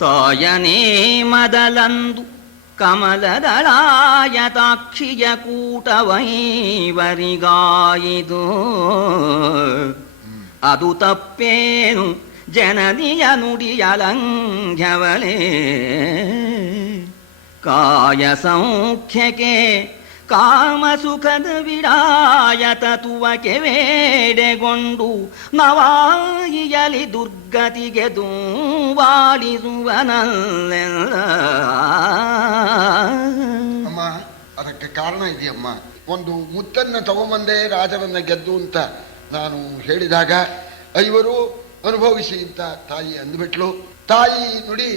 ತಾಯನೇ ಮದಲಂದು ಕಮಲದಳಾಯತಾಕ್ಷಿಯ ಕೂಟವೈವರಿಗಾಯಿದು. ಅದು ತಪ್ಪೇನು ಜನನಿಯ ನುಡಿಯಲಂಘ್ಯವಲೇ. ಕಾಯ ಸೌಖ್ಯಕ್ಕೆ ಕಾಮಸುಖದ ವಿಡಾಯತ ತುವಕೆ ವೇಡೆಗೊಂಡು ನವಾಯಿಯಲಿ ದುರ್ಗತಿಗೆ ದೂವಾಡಿಸುವನಲ್ಲೆಲ್ಲ. ಅಮ್ಮ, ಅದಕ್ಕೆ ಕಾರಣ ಇದೆಯಮ್ಮ. ಒಂದು ಮುತ್ತನ್ನ ತಗೊಂಬಂದೆ ರಾಜರನ್ನ ಗೆದ್ದು ಅಂತ ನಾನು ಹೇಳಿದಾಗ ಐವರು ಅನುಭವಿಸಿ ಅಂತ ತಾಯಿ ಅಂದ್ಬಿಟ್ಲು. ತಾಯಿ ನುಡಿ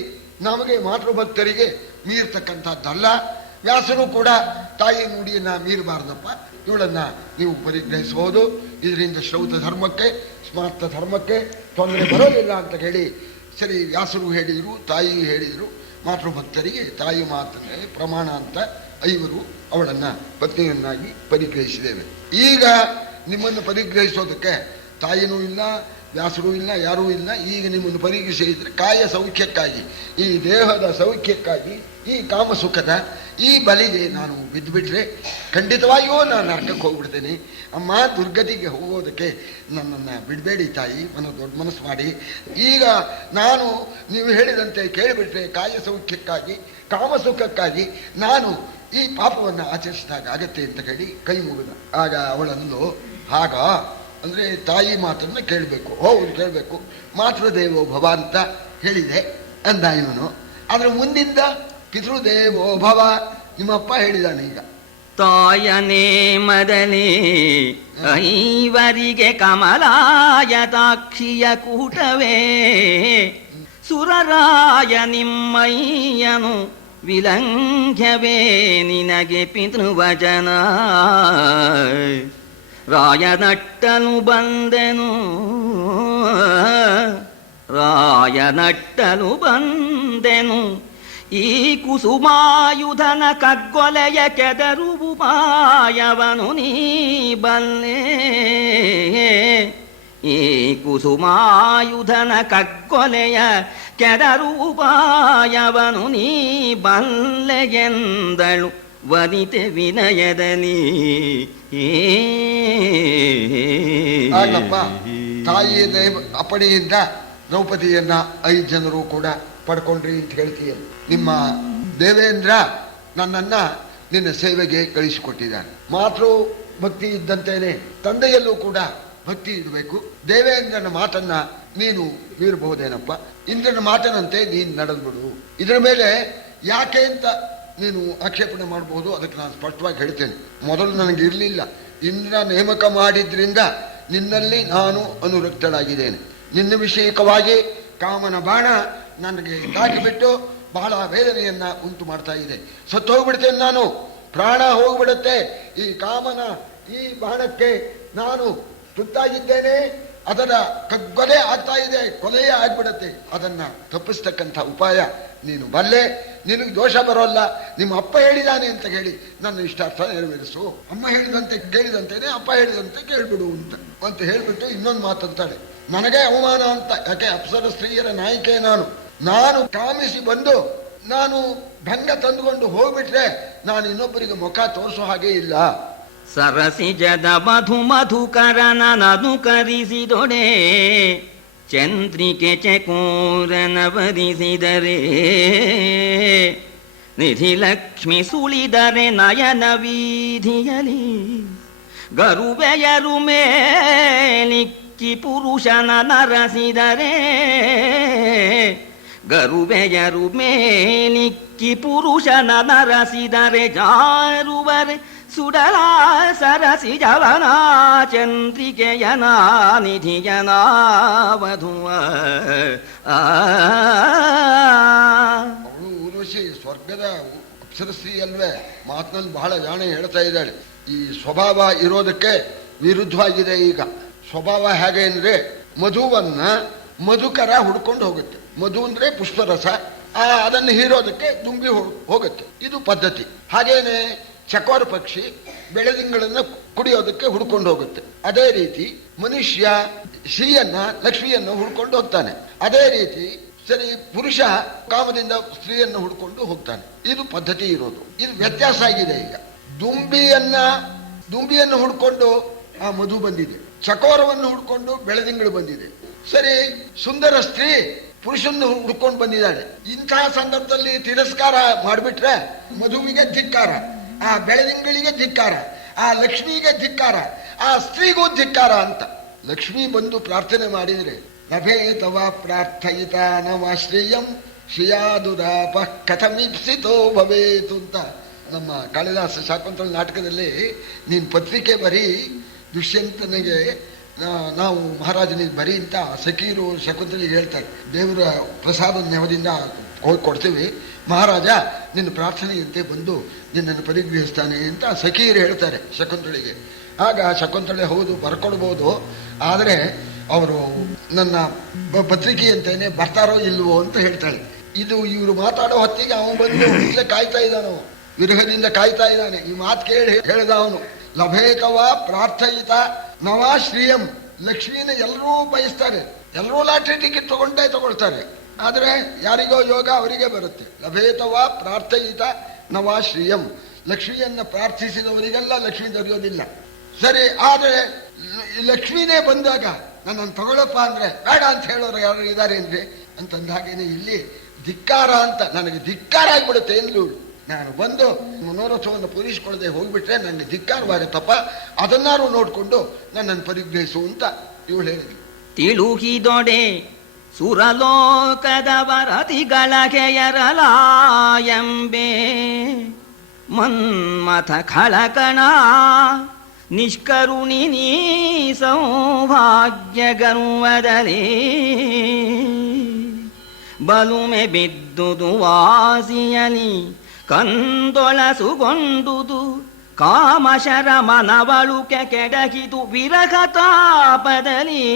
ನಮಗೆ ಮಾತೃಭಕ್ತರಿಗೆ ಮೀರ್ತಕ್ಕಂಥದ್ದಲ್ಲ. ವ್ಯಾಸರು ಕೂಡ ತಾಯಿ ನುಡಿಯನ್ನ ಮೀರಬಾರ್ದಪ್ಪ, ಇವಳನ್ನ ನೀವು ಪರಿಗ್ರಹಿಸಬಹುದು, ಇದರಿಂದ ಶ್ರೌತ ಧರ್ಮಕ್ಕೆ ಸ್ಮಾರ್ಥ ಧರ್ಮಕ್ಕೆ ತೊಂದರೆ ಬರೋದಿಲ್ಲ ಅಂತ ಹೇಳಿ ಸರಿ ವ್ಯಾಸರು ಹೇಳಿದರು, ತಾಯಿ ಹೇಳಿದರು. ಮಾತೃಭಕ್ತರಿಗೆ ತಾಯಿ ಮಾತನ್ನೇ ಪ್ರಮಾಣ ಅಂತ ಐವರು ಅವಳನ್ನ ಪತ್ನಿಯನ್ನಾಗಿ ಪರಿಗ್ರಹಿಸಿದ್ದೇವೆ. ಈಗ ನಿಮ್ಮನ್ನು ಪರಿಗ್ರಹಿಸೋದಕ್ಕೆ ತಾಯಿನೂ ಇಲ್ಲ, ವ್ಯಾಸರೂ ಇಲ್ಲ, ಯಾರೂ ಇಲ್ಲ. ಈಗ ನಿಮ್ಮನ್ನು ಪರಿಗ್ರಹಿಸಿದ್ರೆ ಕಾಯ ಸೌಖ್ಯಕ್ಕಾಗಿ, ಈ ದೇಹದ ಸೌಖ್ಯಕ್ಕಾಗಿ, ಈ ಕಾಮಸುಖದ ಈ ಬಲಿಗೆ ನಾನು ಬಿದ್ದುಬಿಟ್ರೆ ಖಂಡಿತವಾಗಿಯೂ ನಾನು ನರಕಕ್ಕೆ ಹೋಗ್ಬಿಡ್ತೇನೆ. ಅಮ್ಮ, ದುರ್ಗತಿಗೆ ಹೋಗೋದಕ್ಕೆ ನನ್ನನ್ನು ಬಿಡಬೇಡಿ ತಾಯಿ, ದೊಡ್ಡ ಮನಸ್ಸು ಮಾಡಿ. ಈಗ ನಾನು ನೀವು ಹೇಳಿದಂತೆ ಕೇಳಿಬಿಟ್ರೆ ಕಾಯ ಸೌಖ್ಯಕ್ಕಾಗಿ ಕಾಮಸುಖಕ್ಕಾಗಿ ನಾನು ಈ ಪಾಪವನ್ನು ಆಚರಿಸಿದಾಗ ಆಗತ್ತೆ ಅಂತ ಹೇಳಿ ಕೈ ಮುಗಿದ. ಆಗ ಅವಳನ್ನು ಆಗ ಅಂದರೆ ತಾಯಿ ಮಾತನ್ನು ಕೇಳಬೇಕು, ಹೌದು ಕೇಳಬೇಕು. ಮಾತೃದೇವೋ ಭವ ಅಂತ ಹೇಳಿದೆ ಅಂದ ಇವನು. ಆದರೆ ಮುಂದಿಂದ ಪಿತೃದೇವೋ ಭವ ನಿಮ್ಮಪ್ಪ ಹೇಳಿದಾನೆ. ಈಗ ತಾಯನೇ ಮದಲೇ ಐವರಿಗೆ ಕಮಲಾಯತಾಕ್ಷಿಯ ಕೂಟವೇ. ಸುರರಾಯ ನಿಮ್ಮಯ್ಯನು ವಿಲಂಘ್ಯವೇ ನಿನಗೆ ಪಿತೃವಚನ. ರಾಯನಟ್ಟಲು ಬಂದೆನು, ರಾಯನಟ್ಟಲು ಬಂದೆನು. ಈ ಕುಸುಮಾಯುಧನ ಕಗ್ಗೊಲೆಯ ಕೆದರುವುಪಾಯವನು ನೀ ಬಲ್ಲೆ. ಈ ಕುಸುಮಾಯುಧನ ಕಗ್ಗೊಲೆಯ ಕೆದರುವುಪಾಯವನು ನೀ ಬಲ್ಲೆ ಎಂದಳು ವನಿತೆ ವಿನಯದಲ್ಲಿ. ಆಗಪ್ಪ, ತಾಯಿಯ ಅಪ್ಪಣೆಯಿಂದ ದ್ರೌಪದಿಯನ್ನ 5 ಜನರು ಕೂಡ ಪಡ್ಕೊಂಡ್ರಿ ಅಂತ ಹೇಳ್ತೀಯ. ನಿಮ್ಮ ದೇವೇಂದ್ರ ನನ್ನನ್ನ ನಿನ್ನ ಸೇವೆಗೆ ಕಳಿಸಿಕೊಟ್ಟಿದ್ದಾನೆ. ಮಾತೃ ಭಕ್ತಿ ಇದ್ದಂತೇನೆ ತಂದೆಯಲ್ಲೂ ಕೂಡ ಭಕ್ತಿ ಇಡಬೇಕು. ದೇವೇಂದ್ರನ ಮಾತನ್ನ ನೀನು ಮೀರಬಹುದೇನಪ್ಪ, ಇಂದ್ರನ ಮಾತನಂತೆ ನೀನು ನಡೆದ್ಬಿಡು. ಇದರ ಮೇಲೆ ಯಾಕೆ ಅಂತ ನೀನು ಆಕ್ಷೇಪಣೆ ಮಾಡಬಹುದು. ಅದಕ್ಕೆ ನಾನು ಸ್ಪಷ್ಟವಾಗಿ ಹೇಳ್ತೇನೆ. ಮೊದಲು ನನಗೆ ಇರಲಿಲ್ಲ, ಇಂದ್ರ ನೇಮಕ ಮಾಡಿದ್ರಿಂದ ನಿನ್ನಲ್ಲಿ ನಾನು ಅನುರಕ್ತಳಾಗಿದ್ದೇನೆ. ನಿನ್ನ ವಿಷಯಕವಾಗಿ ಕಾಮನ ಬಾಣ ನನಗೆ ತಾಕಿಬಿಟ್ಟು ಬಹಳ ವೇದನೆಯನ್ನ ಉಂಟು ಮಾಡ್ತಾ ಇದೆ. ಸತ್ತು ಹೋಗ್ಬಿಡ್ತೇನೆ ನಾನು, ಪ್ರಾಣ ಹೋಗ್ಬಿಡುತ್ತೆ. ಈ ಕಾಮನ ಈ ಬಾಣಕ್ಕೆ ನಾನು ತುತ್ತಾಗಿದ್ದೇನೆ, ಅದರ ಕಗ್ಗೊಲೆ ಆಗ್ತಾ ಇದೆ, ಕೊಲೆಯೇ ಆಗ್ಬಿಡತ್ತೆ. ಅದನ್ನ ತಪ್ಪಿಸ್ತಕ್ಕಂಥ ಉಪಾಯ ನೀನು ಬಲ್ಲೆ, ನಿನಗೆ ದೋಷ ಬರೋಲ್ಲ. ನಿಮ್ಮ ಅಪ್ಪ ಹೇಳಿದಾನೆ ಅಂತ ಹೇಳಿ ನನ್ನ ಇಷ್ಟಾರ್ಥ ನೆರವೇರಿಸು. ಅಮ್ಮ ಹೇಳಿದಂತೆ ಕೇಳಿದಂತೇನೆ, ಅಪ್ಪ ಹೇಳಿದಂತೆ ಕೇಳ್ಬಿಡು ಅಂತ ಹೇಳ್ಬಿಟ್ಟು ಇನ್ನೊಂದು ಮಾತಂತಾಳೆ, ನನಗೆ ಅವಮಾನ ಅಂತ. ಯಾಕೆ ಅಪ್ಸರ ಸ್ತ್ರೀಯರ ನಾಯಿಕೆ ನಾನು ಕಾಮಿಸಿ ಬಂದು ನಾನು ಭಂಗ ತಂದುಕೊಂಡು ಹೋಗ್ಬಿಟ್ರೆ ನಾನು ಇನ್ನೊಬ್ಬರಿಗೆ ಮುಖ ತೋರಿಸೋ ಹಾಗೆ ಇಲ್ಲ. ಸರಸಿಜದ ಮಧು ಮಧುಕರನನುಕರಿಸಿದೊಡೆ ಚಂದ್ರಿಕೆ ಚಕೋರನ ವರಿಸಿದರೆ. ನಿಧಿ ಲಕ್ಷ್ಮಿ ಸುಳಿದರೆ ನಯನ ವೀಧಿಯಲಿ ಗರುವೆಯರು ಮೇಲಿಕ್ಕಿ ಪುರುಷನ ನರಸಿದರೆ. ಗರುವೆಯರು ಮೇಲಿಕ್ಕಿ ಪುರುಷನ ನರಸಿದರೆ ಜಾರುವರೆ ಸುಡಲ ಸರಸಿ ಜವನ ಚಂದ್ರಿಕೆಯನ ನಿಧಿಯನ ವಧುವ. ಅವಳು ಊರ್ವಶಿ ಸ್ವರ್ಗದ ಅಪ್ಸರಸ್ತ್ರೀ ಅಲ್ವೇ? ಮಾತಿನಲ್ಲಿ ಬಹಳ ಜಾಣೆ ಹೇಳ್ತಾ ಇದ್ದಾಳೆ. ಈ ಸ್ವಭಾವ ಇರೋದಕ್ಕೆ ವಿರುದ್ಧವಾಗಿದೆ. ಈಗ ಸ್ವಭಾವ ಹೇಗೆ ಅಂದ್ರೆ ಮಧುವನ್ನ ಮಧುಕರ ಹುಡ್ಕೊಂಡು ಹೋಗುತ್ತೆ. ಮಧು ಅಂದ್ರೆ ಪುಷ್ಪರಸ, ಅದನ್ನು ಹೀರೋದಕ್ಕೆ ದುಂಬಿ ಹೋಗುತ್ತೆ. ಇದು ಪದ್ಧತಿ. ಹಾಗೇನೆ ಚಕೋರ ಪಕ್ಷಿ ಬೆಳೆದಿಂಗಳನ್ನು ಕುಡಿಯೋದಕ್ಕೆ ಹುಡ್ಕೊಂಡು ಹೋಗುತ್ತೆ. ಅದೇ ರೀತಿ ಮನುಷ್ಯ ಶ್ರೀಯನ್ನ ಲಕ್ಷ್ಮಿಯನ್ನು ಹುಡ್ಕೊಂಡು ಹೋಗ್ತಾನೆ. ಅದೇ ರೀತಿ ಸರಿ, ಪುರುಷ ಕಾಮದಿಂದ ಸ್ತ್ರೀಯನ್ನು ಹುಡ್ಕೊಂಡು ಹೋಗ್ತಾನೆ, ಇದು ಪದ್ಧತಿ ಇರೋದು. ಇದು ವ್ಯತ್ಯಾಸ ಆಗಿದೆ. ಈಗ ದುಂಬಿಯನ್ನು ಹುಡ್ಕೊಂಡು ಆ ಮಧು ಬಂದಿದೆ, ಚಕೋರವನ್ನು ಹುಡ್ಕೊಂಡು ಬೆಳದಿಂಗಳು ಬಂದಿದೆ. ಸರಿ, ಸುಂದರ ಸ್ತ್ರೀ ಪುರುಷನ್ನು ಹುಡ್ಕೊಂಡು ಬಂದಿದ್ದಾಳೆ. ಇಂತಹ ಸಂದರ್ಭದಲ್ಲಿ ತಿರಸ್ಕಾರ ಮಾಡಿಬಿಟ್ರೆ ಮಧುವಿಗೆ ಧಿಕ್ಕಾರ, ಆ ಬೆಳದಿಂಗಳಿಗೆ ಧಿಕ್ಕಾರ, ಆ ಲಕ್ಷ್ಮಿಗೆ ಧಿಕ್ಕಾರ, ಆ ಸ್ತ್ರೀಗೂ ಧಿಕ್ಕಾರ ಅಂತ. ಲಕ್ಷ್ಮಿ ಬಂದು ಪ್ರಾರ್ಥನೆ ಮಾಡಿದ್ರೆ ನಭೇ ತವ ಪ್ರಾರ್ಥಯಿತ ನವಾಶ್ರೇಯಂ ಶ್ರೇಯಾದುರಾಪ ಕಥಮಿಪ್ಸಿತೋ ಭವೇತು ಅಂತ ನಮ್ಮ ಕಾಳಿದಾಸ ಶಾಕುಂತಲ ನಾಟಕದಲ್ಲಿ ನೀನು ಪತ್ರಿಕೆ ಬರೀ ದುಷ್ಯಂತನಿಗೆ ನಾವು ಮಹಾರಾಜನಿಗೆ ಬರೀ ಅಂತ ಸಖೀರು ಶಕುಂತಲಿಗೆ ಹೇಳ್ತಾರೆ. ದೇವರ ಪ್ರಸಾದ ನೆವದಿಂದ ಹೋಗಿ ಕೊಡ್ತೀವಿ, ಮಹಾರಾಜ ನಿನ್ನ ಪ್ರಾರ್ಥನೆಯಂತೆ ಬಂದು ನಿನ್ನನ್ನು ಪರಿಗ್ರಹಿಸ್ತಾನೆ ಅಂತ ಸಖೀರು ಹೇಳ್ತಾರೆ ಶಕುಂತಳಿಗೆ. ಆಗ ಶಕುಂತಳೆ ಹೌದು ಬರ್ಕೊಳ್ಬೋದು, ಆದರೆ ಅವರು ನನ್ನ ಪತ್ರಿಕೆಯಂತೇನೆ ಬರ್ತಾರೋ ಇಲ್ವೋ ಅಂತ ಹೇಳ್ತಾಳೆ. ಇದು ಇವರು ಮಾತಾಡೋ ಹೊತ್ತಿಗೆ ಅವನು ಬಂದು ಇಲ್ಲೇ ಕಾಯ್ತಾ ಇದ್ದಾನು, ವಿರಹದಿಂದ ಕಾಯ್ತಾ ಇದ್ದಾನೆ. ಈ ಮಾತು ಕೇಳಿ ಹೇಳಿದ ಅವನು, ಲಭೇಕವ ಪ್ರಾರ್ಥಯಿತ ನವ ಶ್ರೀಯಂ. ಲಕ್ಷ್ಮೀನ ಎಲ್ಲರೂ ಬಯಸ್ತಾರೆ, ಎಲ್ಲರೂ ಲಾಟ್ರಿ ಟಿಕೆಟ್ ತಗೊಳ್ತಾರೆ, ಆದರೆ ಯಾರಿಗೋ ಯೋಗ ಅವರಿಗೆ ಬರುತ್ತೆ. ಲಭೇತವ ಪ್ರಾರ್ಥಯಿತ ನವ ಶ್ರೀಯಂ. ಲಕ್ಷ್ಮಿಯನ್ನ ಪ್ರಾರ್ಥಿಸಿದವರಿಗೆಲ್ಲ ಲಕ್ಷ್ಮಿ ದೊರೆಯೋದಿಲ್ಲ. ಸರಿ, ಆದರೆ ಲಕ್ಷ್ಮೀನೇ ಬಂದಾಗ ನನ್ನನ್ನು ತಗೊಳಪ್ಪ ಅಂದ್ರೆ ಬೇಡ ಅಂತ ಹೇಳೋರು ಯಾರು ಇದ್ದಾರೆ ಅಂದ್ರೆ ಅಂತಂದ ಹಾಗೇನೆ ಇಲ್ಲಿ ಧಿಕ್ಕಾರ ಅಂತ ನನಗೆ ಧಿಕ್ಕಾರ ಆಗ್ಬಿಡುತ್ತೆ ಎಂದು ನಾನು ಬಂದು ಮನೋರಥವನ್ನು ಪೂರೈಸಿಕೊಳ್ಳದೆ ಹೋಗ್ಬಿಟ್ರೆ ನನಗೆ ಧಿಕ್ಕಾರವಾಗುತ್ತಪ್ಪ, ಅದನ್ನಾರು ನೋಡ್ಕೊಂಡು ನನ್ನನ್ನು ಪರಿಗ್ರಹಿಸು ಅಂತ ಇವಳು ಹೇಳಿದ್ಳು. ತಿಳುಹಿದೊಡೆ ಸುರಲೋಕದವರತಿಗಳಗೆಯರಲಾಯಂಬೆ ಮನ್ಮಥ ಖಳಕಣ ನಿಷ್ಕರುಣಿ ನೀ ಸೌಭಾಗ್ಯ ಗರ್ವದಲ್ಲಿ ಬಲುಮೆ ಬಿದ್ದುದು ವಾಸಿಯಲಿ ಕಂದೊಳಸುಗೊಂಡುದು ಕಾಮಶರ ಮನವಳುಕೆ ಕೆಡಗಿದು ವಿರಹ ತಾಪದಲ್ಲಿ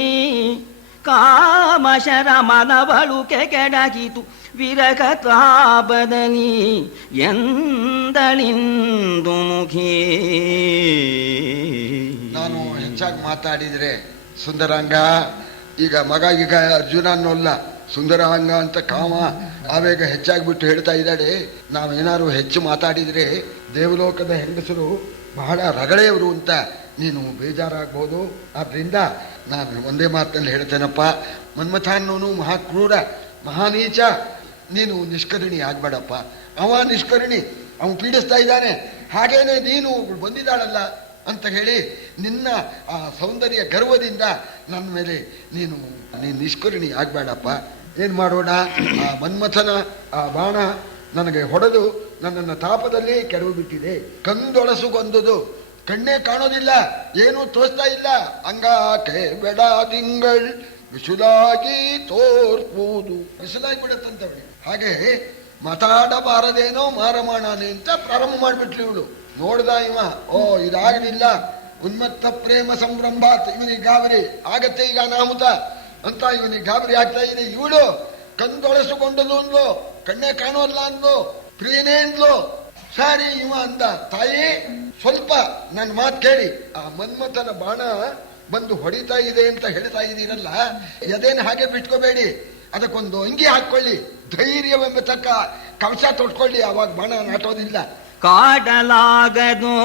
ಕಾಮಶರ ಮನವಳುಕೆ ಕೆಡಗಿತು ವಿರಹ ತಾಪದಲ್ಲಿ ಎಂದಳಿಂದು ಮುಖೇ. ನಾನು ಹೆಚ್ಚಾಗಿ ಮಾತಾಡಿದ್ರೆ ಸುಂದರಾಂಗ, ಈಗ ಅರ್ಜುನ ಅನ್ನೋಲ್ಲ, ಸುಂದರಾಂಗ ಅಂತ ಕಾಮ ಆವೇಗ ಹೆಚ್ಚಾಗ್ಬಿಟ್ಟು ಹೇಳ್ತಾ ಇದ್ದಾಳೆ. ನಾವೇನಾದ್ರು ಹೆಚ್ಚು ಮಾತಾಡಿದ್ರೆ ದೇವಲೋಕದ ಹೆಂಗಸರು ಬಹಳ ರಗಳೆಯವರು ಅಂತ ನೀನು ಬೇಜಾರಾಗ್ಬೋದು. ಆದ್ರಿಂದ ನಾನು ಒಂದೇ ಮಾತಿನಲ್ಲಿ ಹೇಳ್ತೇನಪ್ಪ, ಮನ್ಮಥ ಅನ್ನೋನು ಮಹಾಕ್ರೂರ ಮಹಾನೀಚ, ನೀನು ನಿಷ್ಕರುಣಿ ಆಗ್ಬೇಡಪ್ಪ. ಅವ ನಿಷ್ಕರುಣಿ, ಅವನು ಪೀಡಿಸ್ತಾ ಇದ್ದಾನೆ, ಹಾಗೇನೆ ನೀನು ಬಂದಿದ್ದಾಳಲ್ಲ ಅಂತ ಹೇಳಿ ನಿನ್ನ ಆ ಸೌಂದರ್ಯ ಗರ್ವದಿಂದ ನನ್ನ ಮೇಲೆ ನೀನು ನಿಷ್ಕರುಣಿ ಆಗ್ಬೇಡಪ್ಪ. ಏನ್ ಮಾಡೋಣ, ಆ ಮನ್ಮಥನ ಆ ಬಾಣ ನನಗೆ ಹೊಡೆದು ನನ್ನನ್ನು ತಾಪದಲ್ಲಿ ಕೆಡವು ಬಿಟ್ಟಿದೆ. ಕಂದೊಳಸುಗೊಂದುದು, ಕಣ್ಣೇ ಕಾಣೋದಿಲ್ಲ, ಏನೂ ತೋರಿಸ್ತಾ ಇಲ್ಲ. ಅಂಗಾಕೆ ಬೆಡದಿಂಗಳ್ ಬಿಸಿಲಾಗಿ ತೋರ್ಪುವುದು, ಬಿಸಿಲಾಗಿ ಬಿಡತ್ತಂತವಳಿ. ಹಾಗೆ ಮಾತಾಡಬಾರದೇನೋ ಮಾರಮಾಣಾನೆ ಅಂತ ಪ್ರಾರಂಭ ಮಾಡಿಬಿಟ್ಲಿ ಇವಳು. ನೋಡ್ದ ಇವ, ಓ ಇದಾಗಲಿಲ್ಲ, ಉನ್ಮತ್ತ ಪ್ರೇಮ ಸಂಭ್ರಂಭಾತ್, ಇವನಿಗೆ ಗಾಬರಿ ಆಗತ್ತೆ ಈಗ ಅನಾಹುತ ಅಂತ ಇವನಿಗೆ ಗಾಬರಿ ಆಗ್ತಾ ಇದೆ. ಇವಳು ಕಂದೊಳಸುಗೊಂಡಲು ಅಂದ್ಲು, ಕಣ್ಣೇ ಕಾಣೋಲ್ಲ ಅಂದ್ಲು, ಪ್ರಿಯನೇ ಅಂದ್ಲು. ಸರಿ, ಇವ ಅಂದ, ತಾಯಿ ಸ್ವಲ್ಪ ನನ್ನ ಮಾತು ಕೇಳಿ, ಆ ಮನ್ಮಥನ ಬಾಣ ಬಂದು ಹೊಡಿತಾ ಇದೆ ಅಂತ ಹೇಳ್ತಾ ಇದ್ದೀರಲ್ಲ, ಎದೇನು ಹಾಗೆ ಬಿಟ್ಕೋಬೇಡಿ, ಅದಕ್ಕೊಂದು ಅಂಗಿ ಹಾಕೊಳ್ಳಿ, ಧೈರ್ಯವೆಂಬ ತಕ್ಕ ಕವಚ ತೊಟ್ಕೊಳ್ಳಿ, ಅವಾಗ ಬಾಣ ನಾಟೋದಿಲ್ಲ. ಕಾಡಲಾಗದು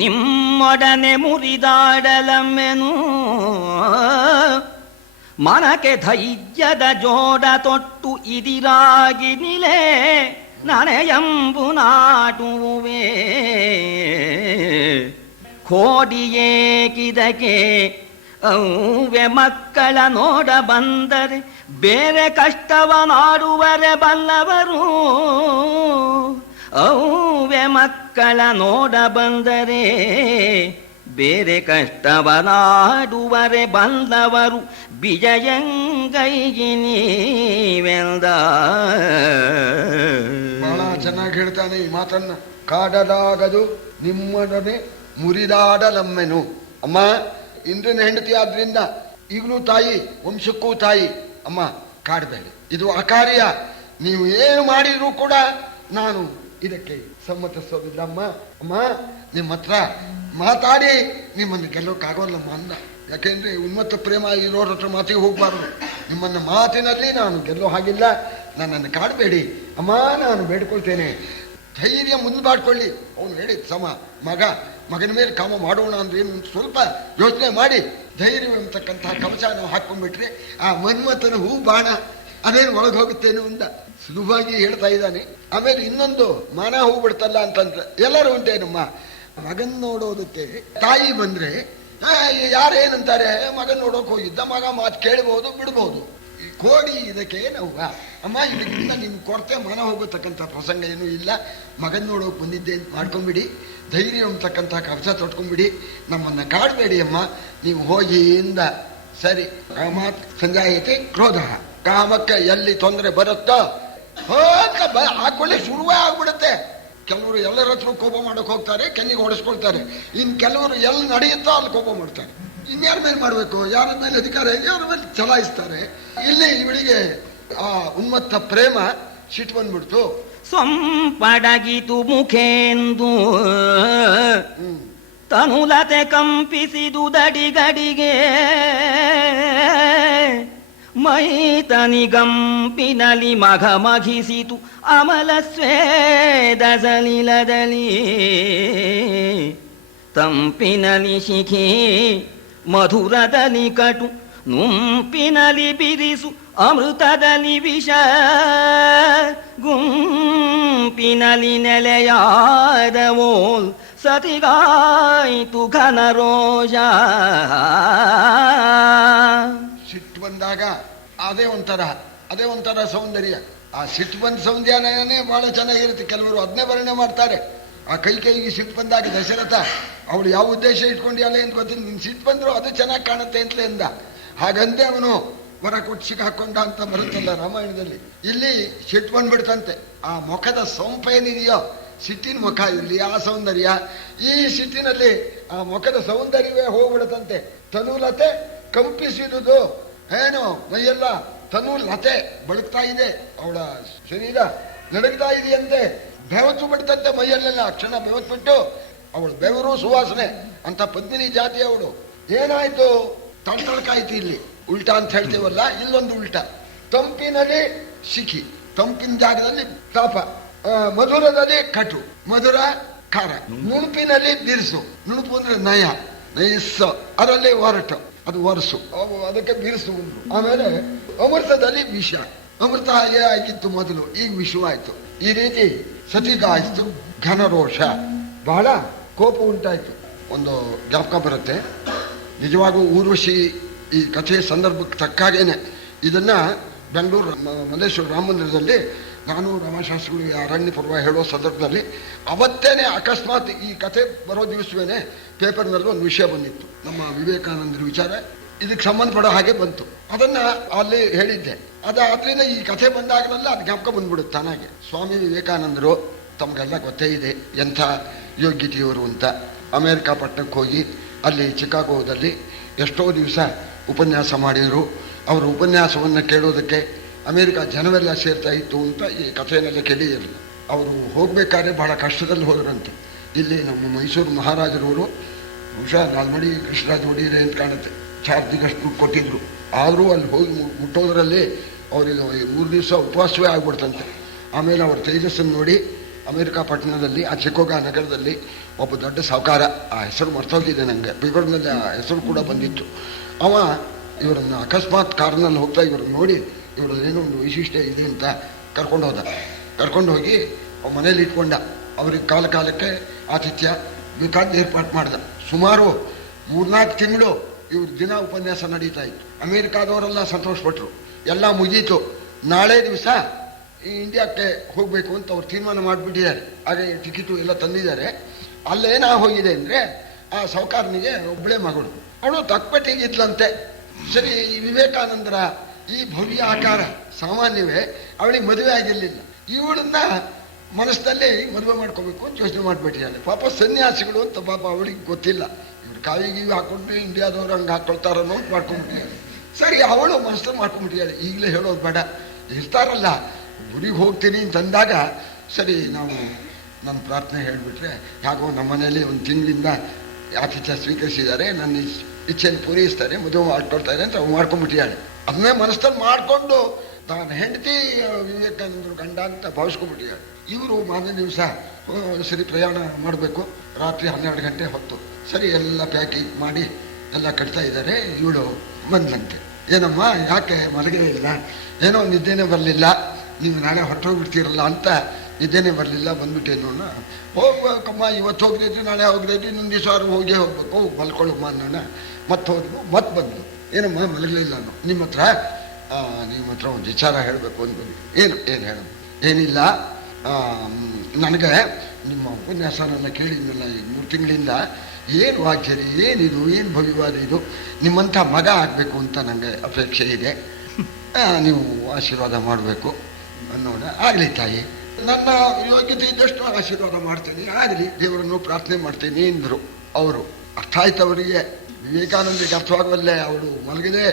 ನಿಮ್ಮೊಡನೆ ಮುರಿದಾಡಲಮ್ಮೆನು, ಮನಕ್ಕೆ ಧೈರ್ಯದ ಜೋಡ ತೊಟ್ಟು ಇದಿರಾಗಿ ನಿಲೆ ನನಯಂಬು ನಾಟುವೆ. ಕೋಡಿಯೇಕಿದಕ್ಕೆ ಅವ್ವೆ ಮಕ್ಕಳ ನೋಡ ಬಂದರೆ ಬೇರೆ ಕಷ್ಟವ ನಾಡುವರೆ ಬಲ್ಲವರು. ಅವ್ವೆ ಮಕ್ಕಳ ನೋಡ ಬಂದರೆ ಬೇರೆ ಕಷ್ಟವ ನಾಡುವರೆ ಬಲ್ಲವರು ಬಿಜಯಂಗೈಗಿ ನೀವೆಂದ. ಬಹಳ ಚೆನ್ನಾಗಿ ಹೇಳ್ತಾನೆ ಈ ಮಾತನ್ನ. ಕಾಡಲಾಗದು ನಿಮ್ಮೊಡನೆ ಮುರಿದಾಡಲಮ್ಮೆನು. ಅಮ್ಮ, ಇಂದ್ರನ ಹೆಂಡತಿ ಆದ್ರಿಂದ ಈಗಲೂ ತಾಯಿ, ವಂಶಕ್ಕೂ ತಾಯಿ. ಅಮ್ಮ, ಕಾಡಬೇಡಿ, ಇದು ಅಕಾರ್ಯ. ನೀವು ಏನು ಮಾಡಿದ್ರು ಕೂಡ ನಾನು ಇದಕ್ಕೆ ಸಮ್ಮತಿಸೋದಿಲ್ಲ. ಅಮ್ಮ, ನಿಮ್ಮ ಹತ್ರ ಮಾತಾಡಿ ನಿಮ್ಮನ್ನು ಗೆಲ್ಲೋಕ್ಕಾಗೋಲ್ಲಮ್ಮ ಅಂದ. ಯಾಕೆಂದ್ರೆ ಉನ್ಮತ್ತ ಪ್ರೇಮ ಇರೋರ ಹತ್ರ ಮಾತಿಗೆ ಹೋಗ್ಬಾರ್ದು. ನಿಮ್ಮನ್ನ ಮಾತಿನಲ್ಲಿ ನಾನು ಗೆಲ್ಲೋ ಹಾಗಿಲ್ಲ, ನನ್ನನ್ನು ಕಾಡಬೇಡಿ ಅಮ್ಮ, ನಾನು ಬೇಡ್ಕೊಳ್ತೇನೆ, ಧೈರ್ಯ ಮುಂದೆ ಮಾಡ್ಕೊಳ್ಳಿ. ಅವನು ಹೇಳಿದ ಸಮ ಮಗನ ಮೇಲೆ ಕಾಮ ಮಾಡೋಣ ಅಂದ್ರೆ ಏನು ಸ್ವಲ್ಪ ಯೋಚನೆ ಮಾಡಿ ಧೈರ್ಯ ಎಂಬತಕ್ಕಂತಹ ಕವಚ ನಾವು ಹಾಕೊಂಡ್ಬಿಟ್ರೆ ಆ ಮನ್ಮಥನ ಹೂ ಬಾಣ ಅದೇನು ಒಳಗೆ ಹೋಗುತ್ತೇನು ಅಂತ ಸುಲಭವಾಗಿ ಹೇಳ್ತಾ ಇದ್ದಾನೆ. ಆಮೇಲೆ ಇನ್ನೊಂದು ಮಾನ ಹೂ ಬಿಡ್ತಲ್ಲ ಅಂತಂದ್ರೆ ಎಲ್ಲರೂ ಉಂಟೇನಮ್ಮ, ಮಗನ್ ನೋಡೋದಕ್ಕೆ ತಾಯಿ ಬಂದ್ರೆ ಯಾರೇನಂತಾರೆ, ಮಗನ್ ನೋಡೋಕೆ ಹೋಗಿದ್ದ, ಮಗ ಮಾತು ಕೇಳಬಹುದು ಬಿಡ್ಬೋದು. ಈ ಕೋಡಿ ಇದಕ್ಕೆ ನಾವು ಅಮ್ಮ ಇದಕ್ಕಿಂತ ನಿಮ್ ಕೊರತೆ ಮನ ಹೋಗತಕ್ಕಂಥ ಪ್ರಸಂಗ ಏನೂ ಇಲ್ಲ, ಮಗನ್ ನೋಡೋಕೆ ಬಂದಿದ್ದೆ ಅಂತ ಮಾಡ್ಕೊಂಡ್ಬಿಡಿ, ಧೈರ್ಯ ಅಂತಕ್ಕಂಥ ಕವಚ ತೊಟ್ಕೊಂಡ್ಬಿಡಿ, ನಮ್ಮನ್ನ ಕಾಡಬೇಡಿ ಅಮ್ಮ, ನೀವು ಹೋಗಿ ಇಂದ. ಸರಿ, ಕಾಮಾತ್ ಸಂಜಾಯತೆ ಕ್ರೋಧ, ಕಾಮಕ್ಕೆ ಎಲ್ಲಿ ತೊಂದರೆ ಬರುತ್ತೋ ಹಾಕೊಳ್ಳಿ ಶುರುವೇ ಆಗ್ಬಿಡುತ್ತೆ. ಕೆಲವರು ಎಲ್ಲರ ಹತ್ರ ಕೋಪ ಮಾಡೋಕೆ ಹೋಗ್ತಾರೆ, ಕೆನ್ನಿಗೆ ಹೊಡೆಸ್ಕೊಳ್ತಾರೆ. ಇನ್ ಕೆಲವರು ಎಲ್ಲಿ ನಡೆಯುತ್ತೋ ಅಲ್ಲಿ ಕೋಪ ಮಾಡ್ತಾರೆ. ಇನ್ಯಾರ ಮೇಲೆ ಮಾಡ್ಬೇಕು, ಯಾರ ಮೇಲೆ ಅಧಿಕಾರ ಇದೆ ಅವ್ರ ಮೇಲೆ ಚಲಾಯಿಸ್ತಾರೆ. ಇಲ್ಲಿ ಇವಳಿಗೆ ಆ ಉನ್ಮತ್ತ ಪ್ರೇಮ ಸಿಟ್ಟು ಬಂದ್ಬಿಡ್ತು. ಸೊಂಪಡಗಿತು ಮುಖೇಂದು ತನುಲತೆ ಕಂಪಿಸಿದು ದಡಿಗಡಿಗೆ, ಮೈತನಿಗಂಪಿನಲಿ ಮಘ ಮಘಿಸಿತು ಅಮಲ ಸ್ವೇದ ಸಲಿಲದಲ್ಲಿ, ತಂಪಿನಲಿ ಶಿಖಿ ಮಧುರದಲ್ಲಿ ಕಟು, ನುಂಪಿನಲಿ ಬಿರಿಸು ಅಮೃತದಲ್ಲಿ ವಿಷ, ಗುಂಪಿನಲಿ ನೆಲೆಯಾದವೋಲ್ ಸತಿಗಾಯಿತು ಘನ ರೋಷ. ಸಿಟ್ಟು ಬಂದಾಗ ಅದೇ ಒಂಥರ ಸೌಂದರ್ಯ. ಆ ಸಿಟ್ಟು ಬಂದ ಸೌಂದರ್ಯನೇ ಬಹಳ ಚೆನ್ನಾಗಿರುತ್ತೆ. ಕೆಲವರು ಅದನ್ನೇ ವರ್ಣನೆ ಮಾಡ್ತಾರೆ. ಆ ಕೈಗೆ ಸಿಟ್ಟು ಬಂದಾಗ ದಶರಥ ಅವಳು ಯಾವ ಉದ್ದೇಶ ಇಟ್ಕೊಂಡಿಯಲ್ಲ ಅಂತ ಗೊತ್ತಿಲ್ಲ, ನಿನ್ ಸಿಟ್ಟು ಬಂದ್ರು ಅದು ಚೆನ್ನಾಗಿ ಕಾಣುತ್ತೆ ಅಂತಲೇ ಅಂದ. ಹಾಗಂತೆ ಅವನು ವರ ಕೊಟ್ಟು ಸಿಕ್ಕಾಕೊಂಡ ಅಂತ ಬರುತ್ತಲ್ಲ ರಾಮಾಯಣದಲ್ಲಿ. ಇಲ್ಲಿ ಸಿಟ್ಟು ಬಂದ್ಬಿಡ್ತಂತೆ. ಆ ಮುಖದ ಸೊಂಪ ಏನಿದೆಯೋ, ಸಿಟ್ಟಿನ ಮುಖ ಇರಲಿ ಆ ಸೌಂದರ್ಯ, ಈ ಸಿಟ್ಟಿನಲ್ಲಿ ಆ ಮುಖದ ಸೌಂದರ್ಯವೇ ಹೋಗ್ಬಿಡತಂತೆ. ತನುಲತೆ ಕಂಪಿಸಿದುದು ಏನು ಮೈಯೆಲ್ಲ ತನುಲತೆ ಬಳುಕ್ತಾ ಇದೆ, ಅವಳ ಶರೀರ ನಡಗ್ತಾ ಇದೆಯಂತೆ, ಬೆವತ್ತು ಬಿಡ್ತಂತೆ ಮೈಯಲ್ಲೆಲ್ಲ. ಕ್ಷಣ ಬೆವತ್ತು ಬಿಟ್ಟು ಅವಳು ಬೆವರು ಸುವಾಸನೆ ಅಂತ ಪದ್ಮಿನಿ ಜಾತಿ ಅವಳು. ಏನಾಯ್ತು, ತಳ್ತಳ್ಕಾಯ್ತು. ಇಲ್ಲಿ ಉಲ್ಟಾ ಅಂತ ಹೇಳ್ತೇವಲ್ಲ, ಇಲ್ಲೊಂದು ಉಲ್ಟಾ. ತಂಪಿನಲ್ಲಿ ಶಿಖಿ, ತಂಪಿನ ಜಾಗದಲ್ಲಿ ತಾಪ, ಮಧುರದಲ್ಲಿ ಕಟು, ಮಧುರ ಖಾರ, ನುಣುಪಿನಲ್ಲಿ ಬಿರುಸು, ನುಣುಪು ಅಂದ್ರೆ ನಯಸ್ಸು, ಅದರಲ್ಲಿ ಹೊರಟು, ಅದು ವರ್ಷು, ಅದಕ್ಕೆ ಬಿರುಸು ಉಂಟು. ಆಮೇಲೆ ಅಮೃತದಲ್ಲಿ ವಿಷ, ಅಮೃತ ಹಾಗೆ ಆಗಿತ್ತು ಮೊದಲು, ಈಗ ವಿಷವಾಯ್ತು. ಈ ರೀತಿ ಸತಿಗಾಯಿತು ಘನರೋಷ, ಬಹಳ ಕೋಪ ಉಂಟಾಯ್ತು. ಒಂದು ಜ್ಞಾಪಕ ಬರುತ್ತೆ, ನಿಜವಾಗೂ ಊರ್ವಶಿ ಈ ಕಥೆಯ ಸಂದರ್ಭಕ್ಕೆ ತಕ್ಕಾಗೇನೆ ಇದನ್ನ ಬೆಂಗಳೂರು ಮಲ್ಲೇಶ್ವರ ರಾಮ ಮಂದಿರದಲ್ಲಿ ನಾನು ರಾಮಶಾಸ್ತ್ರಿಗಳಿಗೆ ಅರಣ್ಯ ಪರ್ವ ಹೇಳೋ ಸಂದರ್ಭದಲ್ಲಿ ಅವತ್ತೇನೆ ಅಕಸ್ಮಾತ್ ಈ ಕಥೆ ಬರೋ ದಿವಸವೇನೆ ಪೇಪರ್ನಲ್ಲಿ ಒಂದು ವಿಷಯ ಬಂದಿತ್ತು, ನಮ್ಮ ವಿವೇಕಾನಂದರ ವಿಚಾರ ಇದಕ್ಕೆ ಸಂಬಂಧಪಡೋ ಹಾಗೆ ಬಂತು. ಅದನ್ನ ಅಲ್ಲಿ ಹೇಳಿದ್ದೆ. ಅದಾದ್ರಿಂದ ಈ ಕಥೆ ಬಂದಾಗಲೆಲ್ಲ ಅದು ಜ್ಞಾಪಕ ಬಂದ್ಬಿಡುತ್ತೆ ತಾನಾಗೆ. ಸ್ವಾಮಿ ವಿವೇಕಾನಂದರು ತಮಗೆಲ್ಲ ಗೊತ್ತೇ ಇದೆ ಎಂಥ ಯೋಗ್ಯತೆಯವರು ಅಂತ. ಅಮೇರಿಕಾ ಪಟ್ಟಣಕ್ಕೆ ಹೋಗಿ ಅಲ್ಲಿ ಚಿಕಾಗೋದಲ್ಲಿ ಎಷ್ಟೋ ದಿವಸ ಉಪನ್ಯಾಸ ಮಾಡಿದರು. ಅವರು ಉಪನ್ಯಾಸವನ್ನು ಕೇಳೋದಕ್ಕೆ ಅಮೇರಿಕಾ ಜನವೆಲ್ಲ ಸೇರ್ತಾ ಇತ್ತು ಅಂತ ಈ ಕಥೆಯನ್ನೆಲ್ಲ ಕೇಳಿರಲಿಲ್ಲ. ಅವರು ಹೋಗ್ಬೇಕಾದ್ರೆ ಬಹಳ ಕಷ್ಟದಲ್ಲಿ ಹೋದ್ರಂತೆ. ಇಲ್ಲಿ ನಮ್ಮ ಮೈಸೂರು ಮಹಾರಾಜರವರು ಬಹುಶಃ ನಾಲ್ಮಡಿ ಕೃಷ್ಣರಾಜ ಒಡೆಯರೆ ಅಂತ ಕಾಣುತ್ತೆ, ಚಾರ್ಜಿಗಷ್ಟು ಕೊಟ್ಟಿದ್ರು. ಆದರೂ ಅಲ್ಲಿ ಹೋಗಿ ಮುಟ್ಟೋದ್ರಲ್ಲಿ ಅವರಿಗೆ 3 ದಿವಸ ಉಪವಾಸವೇ ಆಗ್ಬಿಡ್ತಂತೆ. ಆಮೇಲೆ ಅವ್ರ ತೇಜಸ್ಸನ್ನು ನೋಡಿ ಅಮೇರಿಕಾ ಪಟ್ಟಣದಲ್ಲಿ ಆ ಚಿಕೋಗಾ ನಗರದಲ್ಲಿ ಒಬ್ಬ ದೊಡ್ಡ ಸಾಹುಕಾರ, ಆ ಹೆಸರು ಮರ್ತೋಗಿದೆ ನನಗೆ, ಪೇಪರ್ನಲ್ಲಿ ಆ ಹೆಸರು ಕೂಡ ಬಂದಿತ್ತು. ಅವ ಇವರನ್ನು ಅಕಸ್ಮಾತ್ ಕಾರ್ನಲ್ಲಿ ಹೋಗ್ತಾ ಇವ್ರನ್ನ ನೋಡಿ ಇವರು ಏನೋ ಒಂದು ವೈಶಿಷ್ಟ್ಯ ಇದೆ ಅಂತ ಕರ್ಕೊಂಡು ಹೋಗಿ ಮನೇಲಿ ಇಟ್ಕೊಂಡ. ಅವ್ರಿಗೆ ಕಾಲಕ್ಕೆ ಆತಿಥ್ಯ ಬೇಕಾದ ಏರ್ಪಾಟ್ ಮಾಡ್ದ. ಸುಮಾರು 3-4 ತಿಂಗಳು ಇವ್ರ ದಿನ ಉಪನ್ಯಾಸ ನಡೀತಾ ಇತ್ತು. ಅಮೇರಿಕಾದವರೆಲ್ಲ ಸಂತೋಷಪಟ್ರು. ಎಲ್ಲ ಮುಗೀತು. ನಾಳೆ ದಿವಸ ಈ ಇಂಡಿಯಾಕ್ಕೆ ಹೋಗ್ಬೇಕು ಅಂತ ಅವ್ರು ತೀರ್ಮಾನ ಮಾಡಿಬಿಟ್ಟಿದ್ದಾರೆ. ಹಾಗೆ ಟಿಕೆಟು ಎಲ್ಲ ತಂದಿದ್ದಾರೆ. ಅಲ್ಲೇನ ಹೋಗಿದೆ ಅಂದ್ರೆ ಆ ಸಾಹುಕಾರನಿಗೆ ಒಬ್ಬಳೇ ಮಗಳು, ಅವಳು ತಕ್ಕಪಟ್ಟಿಗಿದ್ಲಂತೆ. ಸರಿ, ವಿವೇಕಾನಂದರ ಈ ಭವ್ಯ ಆಕಾರ ಸಾಮಾನ್ಯವೇ, ಅವಳಿಗೆ ಮದುವೆ ಆಗಿರಲಿಲ್ಲ. ಇವಳನ್ನ ಮನಸ್ಸಿನಲ್ಲಿ ಮದುವೆ ಮಾಡ್ಕೋಬೇಕು ಅಂತ ಯೋಚನೆ ಮಾಡಿಬಿಟ್ಟಿದ್ದಾಳೆ. ಪಾಪ ಸನ್ಯಾಸಿಗಳು ಅಂತ ಪಾಪ ಅವಳಿಗೆ ಗೊತ್ತಿಲ್ಲ. ಇವ್ರು ಕಾವಿಗೆ ಹಾಕೊಂಡು ಇಂಡಿಯಾದವ್ರು ಹಂಗೆ ಹಾಕೊಳ್ತಾರೋ ಅಂತ ಮಾಡ್ಕೊಂಡ್ಬಿಟ್ಟಿದ್ದಾಳೆ. ಸರಿ, ಅವಳು ಮನಸ್ಸಲ್ಲಿ ಮಾಡ್ಕೊಂಡ್ಬಿಟ್ಟಿದ್ದಾಳೆ. ಈಗಲೇ ಹೇಳೋದು ಬೇಡ, ಇರ್ತಾರಲ್ಲ ಗುರಿಗೆ ಹೋಗ್ತೀನಿ ಅಂತಂದಾಗ ಸರಿ ನಾವು ನನ್ನ ಪ್ರಾರ್ಥನೆ ಹೇಳಿಬಿಟ್ರೆ, ಯಾಕೋ ನಮ್ಮ ಮನೇಲಿ ಒಂದು ತಿಂಗಳಿಂದ ಆತಿಥ್ಯ ಸ್ವೀಕರಿಸಿದ್ದಾರೆ, ನನ್ನ ಇಚ್ಛೆಯನ್ನು ಪೂರೈಸ್ತಾರೆ, ಮದುವೆ ಮಾಡ್ಕೊಳ್ತಾರೆ ಅಂತ ಅವ್ರು ಮಾಡ್ಕೊಂಡ್ಬಿಟ್ಟಿಯಾಳೆ. ಅದನ್ನೇ ಮನಸ್ಸಲ್ಲಿ ಮಾಡಿಕೊಂಡು ತಾನು ಹೆಂಡತಿ ವಿವೇಕಾನಂದರು ಗಂಡ ಅಂತ ಭಾವಿಸ್ಕೊಂಡ್ಬಿಟ್ಟಿಯಾಳೆ. ಇವರು ಮಾರನೇ ದಿವಸ ಸರಿ ಪ್ರಯಾಣ ಮಾಡಬೇಕು, ರಾತ್ರಿ 12 ಗಂಟೆ ಹೊತ್ತು. ಸರಿ ಎಲ್ಲ ಪ್ಯಾಕಿಂಗ್ ಮಾಡಿ ಎಲ್ಲ ಕಟ್ತಾ ಇದ್ದಾರೆ. ಇವಳು ಬಂದಂತೆ, ಏನಮ್ಮ ಯಾಕೆ ಮಲಗೇ ಇಲ್ಲ, ಏನೋ ನಿದ್ದೆನೇ ಬರಲಿಲ್ಲ, ನೀವು ನಾಳೆ ಹೊರಟೋಗ್ಬಿಡ್ತೀರಲ್ಲ ಅಂತ ನಿದ್ದೆನೇ ಬರಲಿಲ್ಲ, ಬಂದ್ಬಿಟ್ಟೇನೋಣ. ಹೋಗ್ಬೇಕಮ್ಮ, ಇವತ್ತು ಹೋಗಿದ್ರೆ ನಾಳೆ ಹೋಗಿದ್ರೆ ಇನ್ನೊಂದು ದಿವಸ ಹೋಗೇ ಹೋಗ್ಬೇಕು, ಮಲ್ಕೊಳ್ಳಮ್ಮ ಅನ್ನೋಣ. ಮತ್ತೆ ಹೋದ್ವು, ಮತ್ತೆ ಬಂದು ಏನಮ್ಮ ಮಲಗಲಿಲ್ಲ ಅನ್ನೋ, ನಿಮ್ಮ ಹತ್ರ ಒಂದು ವಿಚಾರ ಹೇಳಬೇಕು ಅಂದ್ಬಂದು. ಏನು ಹೇಳೋದು? ಏನಿಲ್ಲ, ನನಗೆ ನಿಮ್ಮ ಉಪನ್ಯಾಸನೆಲ್ಲ ಕೇಳಿದ್ನಲ್ಲ ಈ 3 ತಿಂಗಳಿಂದ, ಏನು ವಾಗ್ಯರಿ, ಏನಿದು, ಏನು ಭವ್ಯವಾದ ಇದು, ನಿಮ್ಮಂಥ ಮಗ ಆಗಬೇಕು ಅಂತ ನನಗೆ ಅಪೇಕ್ಷೆ ಇದೆ, ನೀವು ಆಶೀರ್ವಾದ ಮಾಡಬೇಕು ಅನ್ನೋಣ. ಆಗಲಿ ತಾಯಿ, ನನ್ನ ಯೋಗ್ಯತೆ ಇದ್ದಷ್ಟು ಆಶೀರ್ವಾದ ಮಾಡ್ತೀನಿ, ಆಗಲಿ, ದೇವರನ್ನು ಪ್ರಾರ್ಥನೆ ಮಾಡ್ತೀನಿ ಎಂದರು ಅವರು. ಅರ್ಥ ಆಯ್ತು ಅವರಿಗೆ. ವಿವೇಕಾನಂದರಿಗೆ ಅರ್ಥವಾಗವಲ್ಲೇ, ಅವಳು ಮಲಗದೆ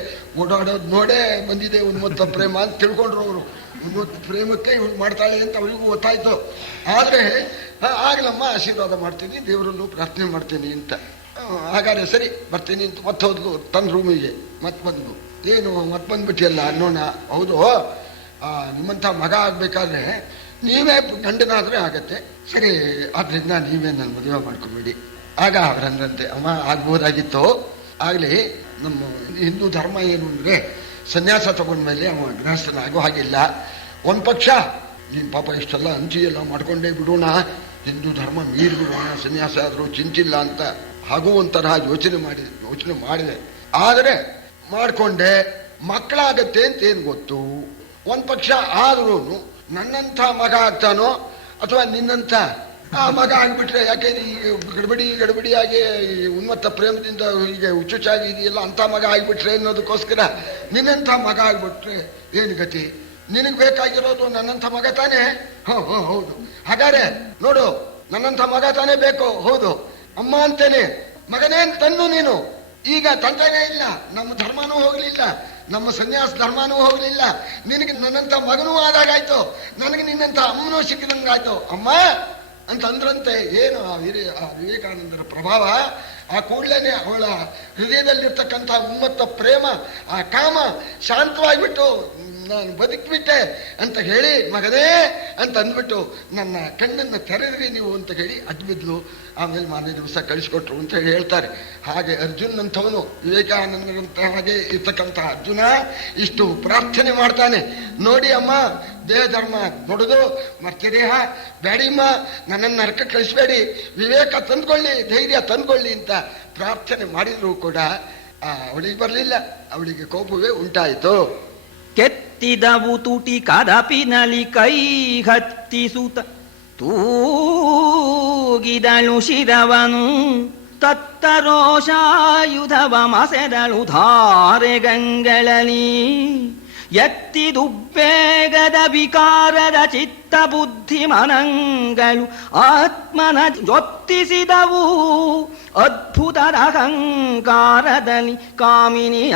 ಓಡಾಡೋದು ನೋಡೇ ಬಂದಿದೆ ಉನ್ಮತ್ತ ಪ್ರೇಮ ಅಂತ ತಿಳ್ಕೊಂಡ್ರು ಅವರು. ಉನ್ಮತ್ತ ಪ್ರೇಮಕ್ಕೆ ಇವಳು ಮಾಡ್ತಾಳೆ ಅಂತ ಅವರಿಗೂ ಗೊತ್ತಾಯ್ತು. ಆದರೆ ಆಗಲಮ್ಮ, ಆಶೀರ್ವಾದ ಮಾಡ್ತೀನಿ, ದೇವರನ್ನು ಪ್ರಾರ್ಥನೆ ಮಾಡ್ತೀನಿ ಅಂತ. ಹಾಗಾದ್ರೆ ಸರಿ ಬರ್ತೀನಿ ಅಂತ ಮತ್ತೆ ಹೋದ್ಲು ತನ್ನ ರೂಮಿಗೆ. ಮತ್ತೆ ಬಂದು, ಏನು ಮತ್ತೆ ಬಂದ್ಬಿಟ್ಟಿಯಲ್ಲ ಅನ್ನೋಣ. ಹೌದು, ನಿಮ್ಮಂಥ ಮಗ ಆಗಬೇಕಾದ್ರೆ ನೀವೇ ಗಂಡನಾದರೆ ಆಗತ್ತೆ, ಸರಿ, ಆದ್ದರಿಂದ ನೀವೇ ನನ್ನ ಮದುವೆ ಮಾಡ್ಕೊಬೇಡಿ. ಆಗ ಅವರಂದ್ರಂತೆ, ಅಮ್ಮ ಆಗ್ಬೋದಾಗಿತ್ತು, ಆಗಲಿ, ನಮ್ಮ ಹಿಂದೂ ಧರ್ಮ ಏನು ಅಂದರೆ ಸನ್ಯಾಸ ತಗೊಂಡ್ಮೇಲೆ ಅವ ಗೃಹಸ್ಥನಾಗೋ ಹಾಗಿಲ್ಲ. ಒಂದು ಪಕ್ಷ ನೀನು ಪಾಪ ಇಷ್ಟೆಲ್ಲ ಹಂಚಿ ಎಲ್ಲ ಮಾಡ್ಕೊಂಡೇ ಬಿಡೋಣ, ಹಿಂದೂ ಧರ್ಮ ಮೀರಿ ಬಿಡೋಣ, ಸನ್ಯಾಸ ಆದರೂ ಚಿಂತಿಲ್ಲ ಅಂತ ಹಾಗೂ ಒಂಥರ ಯೋಚನೆ ಮಾಡಿದೆ. ಆದರೆ ಮಾಡಿಕೊಂಡೆ, ಮಕ್ಕಳಾಗತ್ತೆ ಅಂತೇನು ಗೊತ್ತು. ಒಂದು ಪಕ್ಷ ಆದ್ರೂ ನನ್ನಂಥ ಮಗ ಆಗ್ತಾನೋ ಅಥವಾ ನಿನ್ನಂಥ ಮಗ ಆಗ್ಬಿಟ್ರೆ, ಯಾಕೆ ಗಡಬಡಿಯಾಗಿ ಉನ್ಮತ್ತ ಪ್ರೇಮದಿಂದ ಹೀಗೆ ಹುಚ್ಚುಚ್ಚಾಗಿ ಇದೆಯಲ್ಲ, ಅಂಥ ಮಗ ಆಗಿಬಿಟ್ರೆ ಅನ್ನೋದಕ್ಕೋಸ್ಕರ ನಿನ್ನಂಥ ಮಗ ಆಗ್ಬಿಟ್ರೆ ಏನು ಗತಿ? ನಿನಗೆ ಬೇಕಾಗಿರೋದು ನನ್ನಂಥ ಮಗ ತಾನೇ? ಹೌದು. ಹಾಗಾದ್ರೆ ನೋಡು, ನನ್ನಂಥ ಮಗ ತಾನೇ ಬೇಕು. ಹೌದು ಅಮ್ಮ ಅಂತೇನೆ, ಮಗನೇ ತಂದು ನೀನು. ಈಗ ತಂದೆನೇ ಇಲ್ಲ, ನಮ್ಮ ಧರ್ಮನೂ ಹೋಗ್ಲಿಲ್ಲ, ನಮ್ಮ ಸನ್ಯಾಸ ಧರ್ಮನೂ ಹೋಗ್ಲಿಲ್ಲ, ನಿನಗೆ ನನ್ನಂಥ ಮಗನೂ ಆದಾಗಾಯ್ತು, ನನಗೆ ನಿನ್ನಂಥ ಅಮ್ಮನೂ ಸಿಕ್ಕಿದಂಗಾಯ್ತು ಅಮ್ಮ ಅಂತ ಅಂದ್ರಂತೆ. ಏನು ಆ ವಿವೇಕಾನಂದರ ಪ್ರಭಾವ! ಆ ಕೂಡಲೇ ಅವಳ ಹೃದಯದಲ್ಲಿರ್ತಕ್ಕಂಥ ಉನ್ಮತ್ತ ಪ್ರೇಮ, ಆ ಕಾಮ ಶಾಂತವಾಗಿಬಿಟ್ಟು, ನಾನು ಬದುಕಿಬಿಟ್ಟೆ ಅಂತ ಹೇಳಿ, ಮಗನೇ ಅಂತ ಅಂದ್ಬಿಟ್ಟು ನನ್ನ ಕಣ್ಣನ್ನು ತೆರೆದ್ರಿ ನೀವು ಅಂತ ಹೇಳಿ ಅಡ್ಬಿದ್ಲು. ಆಮೇಲೆ ಮಾರನೇ ದಿವಸ ಕಳಿಸ್ಕೊಟ್ರು ಅಂತ ಹೇಳಿ ಹೇಳ್ತಾರೆ. ಹಾಗೆ ಅರ್ಜುನ್ ಅಂಥವನು, ವಿವೇಕಾನಂದರಂತ ಹಾಗೆ ಇರ್ತಕ್ಕಂಥ ಅರ್ಜುನ ಇಷ್ಟು ಪ್ರಾರ್ಥನೆ ಮಾಡ್ತಾನೆ. ನೋಡಿ ಅಮ್ಮ, ದೇಹ ಧರ್ಮ ದೊಡ್ಡದು, ಮರ್ತ್ಯದೇಹ ಬ್ಯಾಡಿಮ್ಮ, ನನ್ನನ್ನು ನರಕ ಕಳಿಸ್ಬೇಡಿ, ವಿವೇಕ ತಂದ್ಕೊಳ್ಳಿ, ಧೈರ್ಯ ತಂದ್ಕೊಳ್ಳಿ ಅಂತ ಪ್ರಾರ್ಥನೆ ಮಾಡಿದ್ರು ಕೂಡ ಅವಳಿಗೆ ಬರಲಿಲ್ಲ. ಅವಳಿಗೆ ಕೋಪವೇ ಉಂಟಾಯಿತು. ಕೆತ್ತಿದವು ತುಟಿ ಕದಪಿನಲಿ ಕೈ ಹತ್ತಿಸುತ್ತ ತೂಗಿದಳು ಶಿರವನು, ತತ್ತರೋಷಾಯುಧವ ಮಸೆದಳು ಧಾರೆ ಗಂಗಳಲಿ. ಎತ್ತಿದುಬ್ಬೇಗದ ವಿಕಾರದ ಚಿತ್ತ ಬುದ್ಧಿ ಮನಂಗಳು ಆತ್ಮನ ಜೊತ್ತಿಸಿದವು ಅದ್ಭುತದ ಅಹಂಕಾರದಲ್ಲಿ ಕಾಮಿನಿಯ.